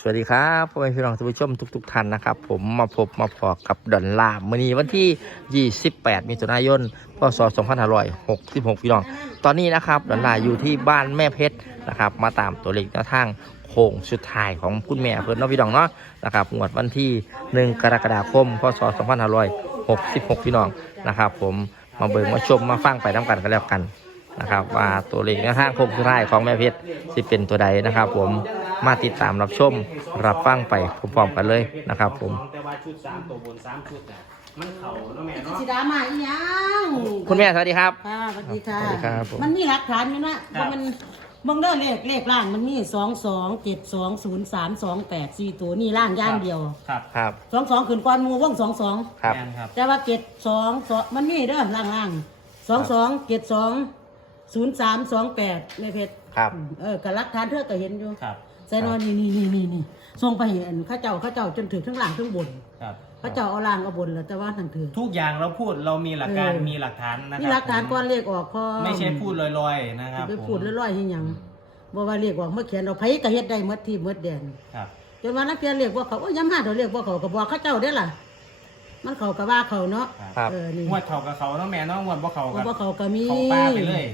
สวัสดีครับพ่อแม่พี่น้องท่านผู้ชมทุก ๆ ท่านนะครับ ผมมาพบมาพอกับดอนลามื่อนี้วันที่ 28มิถุนายนพศ2566พี่น้อง ตอนนี้นะครับดอนลาอยู่ที่บ้านแม่เพชรนะครับ มาตามตัวเลขแนวทางโค้งสุดท้ายของคุณแม่เพิ่นเนาะพี่น้องเนาะนะครับงวดวันที่ 1 กรกฎาคมพศ2566พี่น้องนะครับ ผมมาเบิ่งมาชมมาฟังไปน้ำกันกันแล้วกันนะครับว่าตัวเลขแนวทางโค้งสุดท้ายของแม่เพชรสิเป็นตัวใดนะครับ ผม มาติดตามรับชมรับฟังไปพร้อมๆกันเลยนะครับ ผมแต่ว่าชุดสามตัวบนสามชุดน่ะมันเข่าเนาะแม่เนาะ สิดามาอีหยังคุณแม่สวัสดีครับ ค่ะสวัสดีค่ะ สวัสดีครับผม มันมีหลักฐานอยู่นะว่ามันเบางเด้อเลขเลขล่างมันมีสองสองเจ็ดสองศูนย์สามสองแปดสี่ตัวนี่ล่างย่างเดียวครับครับสองสองขืนก้อนหมูว่องสองสองครับ แม่นครับ แต่ว่าเจ็ดสองสองมันมีเด้อล่างล่างสองสองเจ็ดสองศูนย์สามสองแปดในเพชรครับ เออกับหลักฐานเธอก็เห็นอยู่ ครับ ใส่นอนนี่นี่นี่นี่นี่ส่งไปเห็นเข้าเจ้าเข้าเจ้าจนถึงทั้งล่างทั้งบนครับเข้าเจ้าเอาล่างเอาบนแล้วแต่ว่าทางถือ ทุกอย่างเราพูดเรามีหลักการเออ มีหลักฐานนะครันี่หลักฐานก้อนเลขออกพอไม่ใช่พูดลอยๆนะครับไปผมพูดลอยๆให้หยังบ่ว่าเรียกว่าเมื่อเขียนเราไผก็เฮ็ดได้หมดที่หมดแดน ครับ จนว่านักเรียนเรียกว่าเขาโอ้ยย้ำหาเขาเรียกว่าเขาก็บอกเขาเจ้าได้อล่ะ มันเขาก็ว่าเขาเนาะครับ เออนี่งวดเข่ากับเขาเนาะแม่เนาะงวดบ่เข่าว่ากับบ่เขาก็มีเขาป้าไปเลย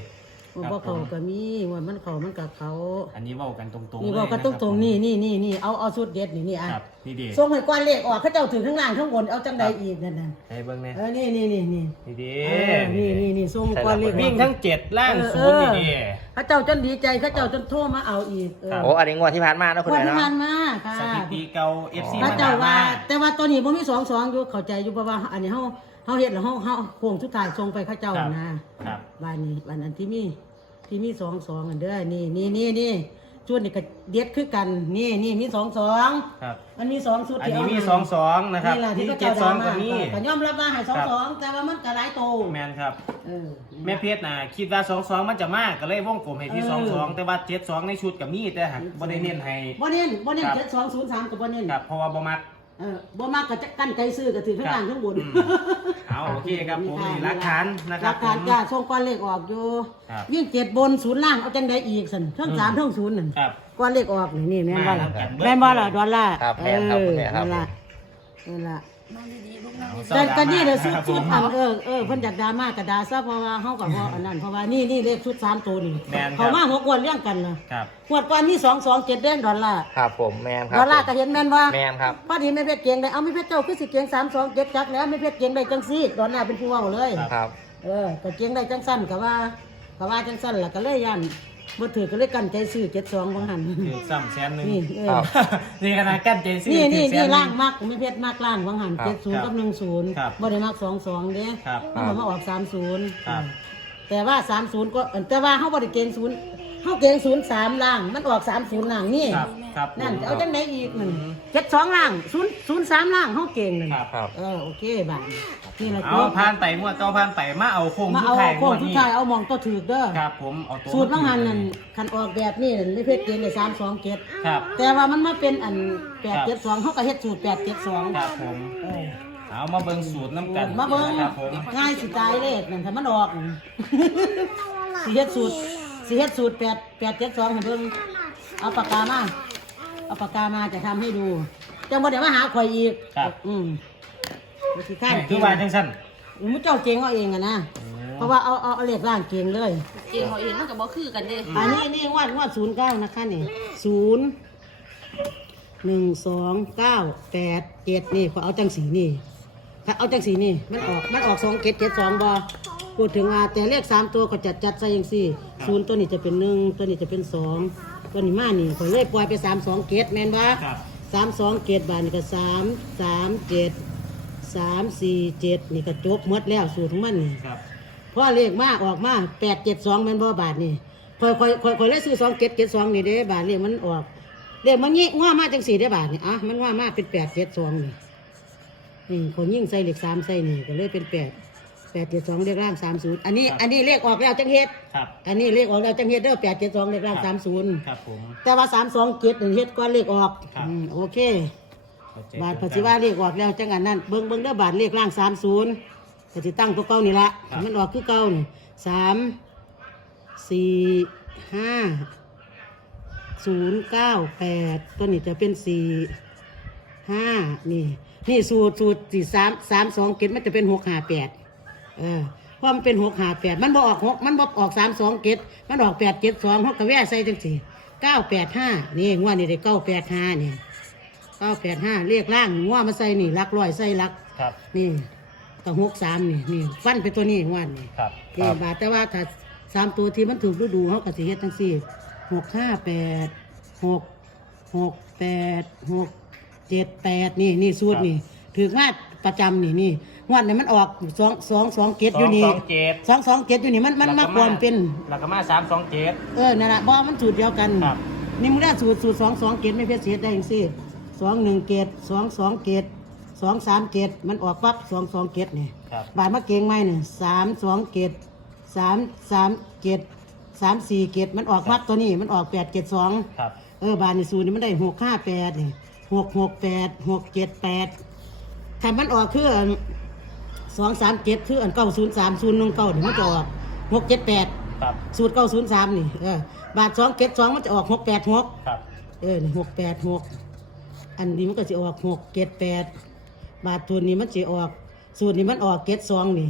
ว่าบ่เขาก็มีว่ามันเขามันกับเขาอันนี้เว้ากันตรงๆนี่เลยบอกกันตะคบรงๆนี่นี่นี่นี่เอาเอาสุดเด็ดนี่นี่อะครับนี่ดีส่งให้ก้อนเลขออกเขาเจ้าถึงข้างล่างข้างบนเอาจังใดอีกนั่นน่ะให้เบิ่งแน่เออนี่นี่นี่นี่นี่ดีเออนี่นี่นี่ส่งก้อนเลขออกวิ่งทั้งเจ็ดล่างศูนย์นี่ดีเขาเจ้าจนดีใจเขาเจ้าจนโทรมาเอาอีกเออครับโอ้อันนี้งวดที่ผ่านมานะคุณคนแม่ที่เนาะผ่านมาค่ะสถิติเก่า FC พระมาเจ้าถามว่าว่า แต่ว่าตัวนี้บ่มีสองสองอยู่เข้าใจอยู่เพราะว่าอันนี้เฮาเฮาเฮ็ดแล้วเฮาเฮาโค้งสุดท้ายส่งไปเขาเจ้านะครั บบ้านนี้บ้านอันที่มีที่มีสองสองอันเด้อนี่นี่นี่นี่ชุดนี่ก็เด็ดคือกันนี่นี่มีสองสองครับมันมีสองชุดอันที่นี้เามีสองสองนะครับนี่ล่ะที่นี่เขาเจ็เจ้าดสองด่ากับมานี่ก็ยอมรับว่าให้สองสองแต่ว่ามันก็หลายโตแมนครับเออแม่เพชรน่ะคิดว่าสองสองมันจะมากก็เลยวงกลมให้ที่เออสองสองแต่ว่าเจ็ดสองในชุดกับมีแต่หักบ่ได้เน้นให้บ่เน้นบ่เน้นครับเจ็ดสองศูนย์สามกับบ่เน้นครับเพราะว่าบ่มัก เออบ่มากก็จะกั้นใจซื้อก็ถือข้างล่างข้างบน อืมเอาโอเคครับผมนี่หลักฐานนะคหรัลับกผฐานม จ้าส่งก้อนเลขออกอยู่ครับ วิ่งเจ็ดบนศูนย์ล่างเอาจังใดอีกสันเทั้งสามเทั้งศูนย์นั่นครับ ก้อนเลขออกนี่นี่แม่นบ่ล่ะมาแล้วกันเบิด แม่นบ่ล่ะดอลลาร์ครับแม่นครับคุณแม่ครับนั่นล่ะนั่นล่ะ เอาแต่ก็นี่เด้อคชุดรับชุดผมอันเออเออเพิ่นอยากดราม่าก็ด่าซะเพราะว่าเฮาก็บ่อันนั้นเพราะว่านี่นี่เลขชุดสามตัวนี่แม่นครับ เขามาหกงวดเรียงกันน่ะครับ งวดก่อนมี227เด้งดอลลาร์ครับผมแมนครับดอลลาร์ก็เห็นแม่นว่าแมนครับ พอดีแม่เพชรเกียงได้เอาแม่เพชรเจ้าคือสิเกียง327จักแล้วแม่เพชรเกียงได้จังซี่ดอลลาร์เป็นผู้เว้าเลย ครับ เออก็เกียงได้จังสั้นก็ว่าก็ว่าจังสั้นล่ะก็เลยยัน บ่ถือก็เลยกันใจซื้อ72บ่หันคือซ้ำแสนหนึงนี่เออครับ นี่ขนาดกั้นเจซี่นี่นี่ถือแสนี่หล่างมักไม่เพชรมักล่างบ่หันครับ70กับครับ10บ่ได้มัก22เด้ครับมันก็มาออก30ครับ แต่ว่า30ก็แต่ว่าเฮาบ่ได้เกณฑ์0เฮาเกณฑ์03ล่างมันออก30ล่างนี่ ครับ ครับนั่นจะเอาจังไดอีกนั่น72ล่าง0 03ล่างเฮาเก่งนั่นครับครับ เออโอเคบาดนี่ล่ะเอาผ่านไปงวดเก่าผ่านไปมาเอาโค้งมาสุดเอาท้ายงโค้งวดสุดนี้ท้ายเอาหมองตัวถูกเด้อครับผมเอาตัวสูตรบางหันนั่นคันออกแบบนี้นั่นไม่เพชรเกณฑ์ได้327ครับแต่ว่ามันมาเป็นอัน872เฮาก็เฮ็ดสูตร872ครับผมเออเอามาเบิ่งสูตรน้ำกันมาเบิ่งครับผมง่ายสิตายเลขนั่นถ้ามันออกสิเฮ็ดสูตรสิเฮ็ดสูตรแปดแปดเจ็ดสองให้เบิ่งเอาปากกามา เอาปากกามาจะทำให้ดูจังบ่ได้มาหาข่อยอีกครับ อืมบ่สิข้านคือว่าจังซั่นมุเจ้าเก่งเอาเองอะนะเพราะว่าเอาเอาเอาเลขร่างเก่งเลยเก่งเขาเองมันก็บ่คือกันเด้อันนี้นี่งวดงวดศูนย์เก้านะคะนี่ศูนย์หนึ่งสองเก้าแปดเจ็ดนี่ขอเอาจังสีนี่ถ้าเอาจังสีนี่มันออกมันออกสองเจ็ดเจ็ดสองบอพูดถึงว่าแต่เลขสามตัวก็จัดจัดใส่ยังสี่ศูนย์ตัวนี้จะเป็นหนึ่งตัวนี้จะเป็นสอง ตัวนี้มานี่ก็เลยปล่อยไปสามสองเกตแมนบ้าครับ สามสองเกตบาทนี่ก็สามสามเจ็ดสามสี่เจ็ดนี่ก็จบหมดแล้วสูตรของมันนี่ครับเพราะเลขมาออกมาแปดเจ็ดสองแมันบ่บาทนี่คอยคอยคอยคอยเลขซื้อสองเจ็ดเจ็ดสองนี่เด้บาทเลขมันออกเลขมันงี้ง่ามาจังสี่ได้บาทนี่อะมันว่ามาเป็นแปดเจ็ดสองนี่นี่คนยิ่งใส่เลขสามใส่นี่ก็เลยเป็นแปด แปดเจ็ดสองเลขล่างสามศูนย์อันนี้อันนี้เลขออกแล้วจังเฮ็ดครับอันนี้เลขออกแล้วจังเฮ็ดเด้อแปดเจ็ดสองเลขล่างสามศูนย์ครับผม แต่ว่าสามสองเจ็ดนี่เฮ็ดก้อนเลขออกครับ อืมโอเคเข้ใจบาทปัจจุบันเลขออกแล้วจังอันนั้นเบิ้งเบิ้งเด้อบาทเลขล่างสามศูนย์ก็จะตั้งตัวเก่านี่ละให้มันออกคือเก่านี่สามสี่ห้าศูนย์เก้าแปดตัวนี้จะเป็นสี่ห้านี่ นี่สูตรสูตรสี่สามสามสองเกตมันจะเป็นหกห้าแปด เออเพราะมันเป็นหกห้าแปดมันบอออกหกมันบอออกสามสองเกตมันออกแปดเกตสองหกกระแวใส่จังสี่เก้าแปดห้านี่งวดนี่ได้เก้าแปดห้านี่เก้าแปดห้าเรียกล่างงวดมาใส่นี่ลักร้อยใส่ลักครับ นี่กับหกสามนี่นี่ฟันไปตัวนี้งวดนี่ครับนี่บาทแต่ว่าถ้าสามตัวที่มันถูกฤดูเขาก็สิเฮ็ดทั้งสี่หกห้าแปดหกหกแปดหกเจ็ดแปดนี่นี่สูตรนี่ถือมาประจำนี่นี่ งวดนี้มันออกสองสองสองเกตอยู่นี่สองเจ็ด สองสองเกตอยู่นี่มันมันมาความเป็นแล้วก็มาสามสองเจ็ด เออนั่นแหละบ่มันสูตรเดียวกัน ครับ นี่มึงได้สูตรสูตรสองสองเกตไม่เพี้ยนเสียได้ยังสิสองหนึ่งเกตสองสองเกตสองสามเกตมันออกปั๊บสองสองเกตนี่ครับ บาทมะเกงไหมเนี่ยสามสองเกตสามสามเกตสามสี่เกตมันออกมักตัวนี้มันออกแปดเกตสอง ครับ เออบาทในสูตรนี่มันได้หกห้าแปดนี่หกหกแปดหกเจ็ดแปดถ้ามันออกคืออัน สองสามเกตคืออันเก้าศูนย์สามศูนย์หนึ่งเก้านี่มันจะออกหกเจ็ดแปดครับสูตรเก้าศูนย์สามนี่เออบาทสองเกตสองมันจะออกหกแปดหกครับเออนี่หกแปดหกอันนี้มันก็จะออกหกเกตแปดบาทตัวนี้มันจะออก สูตรนี้มันออกเกตสองนี่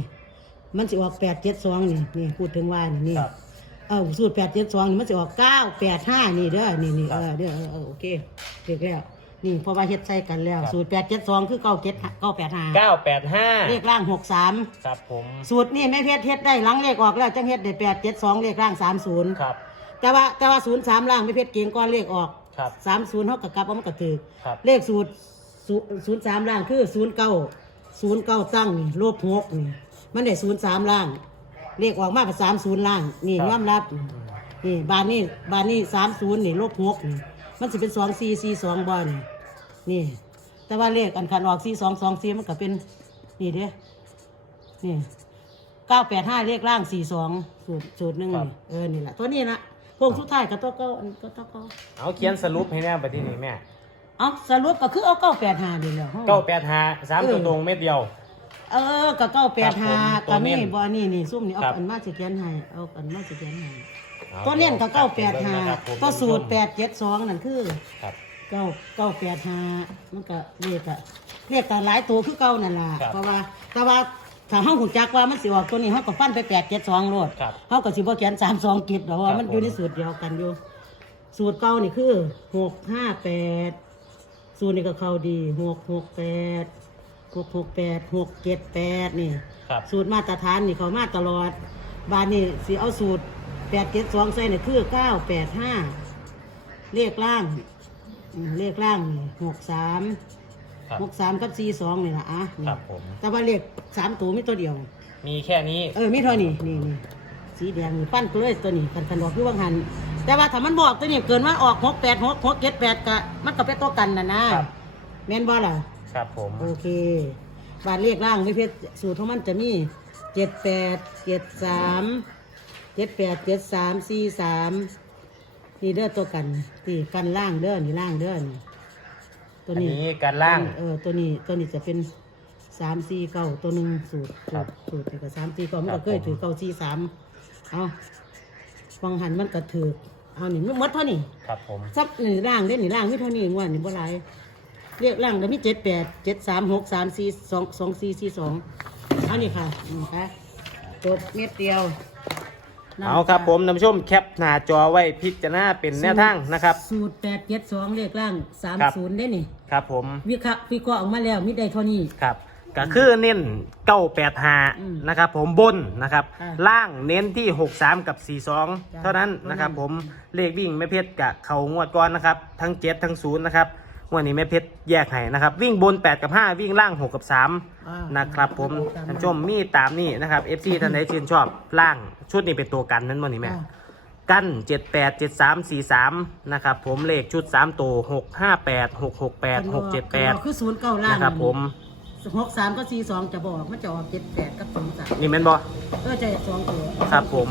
มันจะออกแปดเจ็ดสองนี่นี่พูดถึงว่านี่นี่ครับ เออสูตรแปดเจ็ดสองนี่มันจะออกเก้าแปดห้านี่เด้อนี่นี่ครัเอบอเด้อเออเออโอเคเด็กแล้ว นี่เพราะว่าเฮ็ดใส่กันแล้ว ครับ สูตรแปดเจ็ดสองคือเก้าเจ็ดเก้าแปดห้าเก้าแปดห้าเลขล่างหกสามครับผมสูตรนี่ไม่เพชรเฮ็ดได้หลังเลขออกแล้วจังเฮ็ดได้แปดเจ็ดสองเลขล่างสามศูนย์ครับ แต่ว่าแต่ว่าศูนย์สามล่างไม่เพชรเก่งก้อนเลขออกครับสามศูนย์เขากับกลับเอามันกระถือครับ เลขสูตรศูนย์สามล่างคือศูนย์เก้าศูนย์เก้าตั้งนี่ลบหกนี่มันได้ศูนย์สามล่าง เลขออกมาเป็นสามศูนย์ล่าง นี่ยอมรับ นี่บานนี่บานนี่สามศูนย์นี่ลบหกนี่มันจะเป็นสองสี่สี่สองบอลนี่ แต่ว่าเลขอันขันออกสี่สองสองสี่มันก็เป็น นี่เด้นี่เก้าแปดห้าเลขล่างสี่สองสูตรสูตรหนึ่งนี่เออนี่แหละตัวนี้นะโค้งสุดท้ายกับตัวเก้าอันตัวเก้าเอาเขียนสรุปให้แม่ไปที่นี่แม่เอาสรุปก็คือเอาเก้าแปดห้าเดียวเก้าแปดห้าสามตัวตรงเม็ดเดียว เออก็เก้าแปดห้าครับผมตัก็วเน้นี่นบ่นี่นี่ซุ่มนี่เอาครับ อันมาสิเขียนให้เอาอันมาสิเขียนให้อาตัวเน้นก็เก้าแปดห้าครับผมตัวสูตรแปดเจ็ดสองนั่นคือ ครับ เก้าเก้าแปดห้ามันก็เรียกอะเรียกแต่หลายตัวคือเก้านั่นล่ะครับเพราะว่าแต่ว่าถ้าเฮาหูจักว่ามันสิออกตัวนี้เฮาก็ฟันไปแปดเจ็ดสองโลดครับเฮาก็สิบ่เขียนสามสองกิจดอกว่าครับมันอยู่ผมในสูตรเดียวกันอยู่ สูตรเก่านี่คือหกห้าแปดสูตรนี่ก็เข้าดีหกหกแปดหกหกแปดหกเจ็ดแปดนี่ ครับ สูตรมาตรฐานนี่เขามาตลอด บานนี่สิเอาสูตรแปดเจ็ดสองใส่เนี่ยคือเก้าแปดห้าเลขล่างอืม เลขล่างนี่หกสามครับ หกสามกับสี่สองนี่ละอะนี่ครับผม แต่ว่าเลขสามตัวมีตัวเดียว มีแค่นี้ เออมีเท่านี้นี่นี่สีแดงนี่ปั้นตัวเลยตัวนี้กันกันดอกอยู่ว่างหัน แต่ว่าถ้ามันบอกตัวนี้เกินว่าออกหกแปดหกหกเจ็ดแปดกะมันก็เป็นตัวกันนะนะครับ แม่นบ่ล่ะ ครับผม โอเค บาทเรียกร่างไม่เพชรสูตรของมันจะมีเจ็ดแปดเจ็ดสามเจ็ดแปดเจ็ดสามสี่สาม นี่เด้อตัวกันนี่กันล่างเด้อนี่ล่างเด้อนี่ตัอัวนนี้นี้การล่าง เออตัวนี้ตัวนี้จะเป็นสามสี่เก้าตัวหนึ่งสูตรครัสูบตรสูตรนี่ก็สามสี่เก้ามันครัก็บเคยผมถือเก้าสี่สามเอาฟังหันมันก็ถือเอานี่มันหมดเท่านี้ครับผม ซับนี่ล่างได้นี่ล่างไม่เท่านี้งว่านี่บ่หลายเรียกล่างแล้วมีเจ็ดแปดเจ็ดสามหกสามสี่สองสองสี่สี่สองเอานี่ค่ะนี่ค่ะจบเม็ดเดียว เอาครับผมท่านผู้ชมแคปหน้าจอไว้พิจารณาเป็นแนวทางนะครับ สูตรแปดเจ็ดสองเรียกล่างสามครับศูนย์ได้นี่ครับผมวิเคราะห์วิเคราะห์ออกมาแล้วมิได้เท่านี้ครับก็คือเน้นเก้าแปดหาอืมนะครับผมบนนะครับอ่าล่างเน้นที่หกสามกับสี่สองจ้ะเท่านั้นนะครับผมเลขวิ่งแม่เพชรกับเขางวดก้อนนะครับ ทั้งเจ็ดทั้งศูนย์นะครับง วันนี้แม่เพชรแยกให้นะครับ วิ่งบน 8 กับ 5 วิ่งล่าง 6 กับ3อ่านะครับผมตามท่านผู้ชมมีตามนี่นะครับ FC ท่านใดชื่นชอบล่างชุดนี้เป็นตัวกันนั้นวันนี้แม่อ่ากัน78 73 43 นะครับผมเลขชุด 3 ตัว 6 5 8 6 6 8 6 7คือศูนย์เก้าล่าง8นะครับผมหกสามก็สี่สองจะบอกมันจะออกเจ็ดแปดกับศูนย์สามนี่แม่นบอก็จะสองตัวครับผม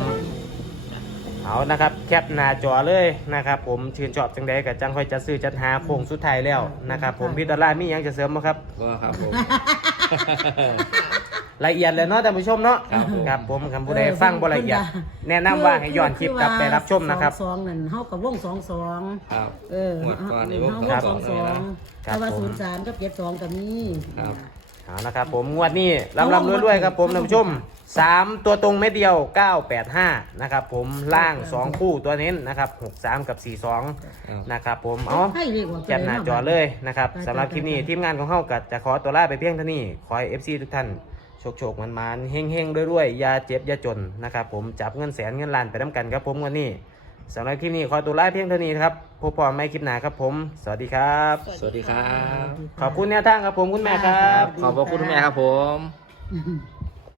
เอานะครับแคปหน้าจอเลยนะครับผมชื่นชอบจังใดกับจังค่อยจะซื้อจัดหาโค้งสุดท้ายแล้วนะครับผมพี่ดอลลาร์มีหยังจะเสริมไหมครับ ก็ครับผม ละเอียดเลยเนาะท่านผู้ชมเนาะครับผม ครับผมคำผู้ใดฟังบ่ละเอียด แนะนำว่าให้ย้อนคลิปกลับไปรับชมนะครับ สองนั่นเฮากับวงสองสองครับเออหมวดก่อนนี่วงเฮาสวองงสสอองงสองครับแต่ว่าผม ศูนย์สามกับเจ็ดสองก็มีครับ เอานะครับผมงวดนี้ลำลำรวยๆครับผมท่านผู้ชมสามตัวตรงเม็ดเดียว985นะครับผมล่าง2คู่ตัวเน้นนะครับ63กับ42นะครับผมเอาให้เรียกว่าแคปหน้าจอเลยนะครับสำหรับคลิปนี้ทีมงานของเฮาก็จะขอตัวลาไปเพียงเท่านี้ขอให้ FC ทุกท่านโชคโชคมันมันๆเฮงเฮงๆรวยๆอย่าเจ็บอย่าจนนะครับผมจับเงินแสนเงินล้านไปน้ำกันครับผมวันนี้ สำหรับคลิปนี้ขอตัวลาเพียงเท่านี้ครับพบพอไม่คลิปหน้าครับผม สวัสดีครับ สวัสดีครับ ขอบคุณแนวทางครับผมคุณแม่ครับ ขอบพระคุณแม่ครับผม อืม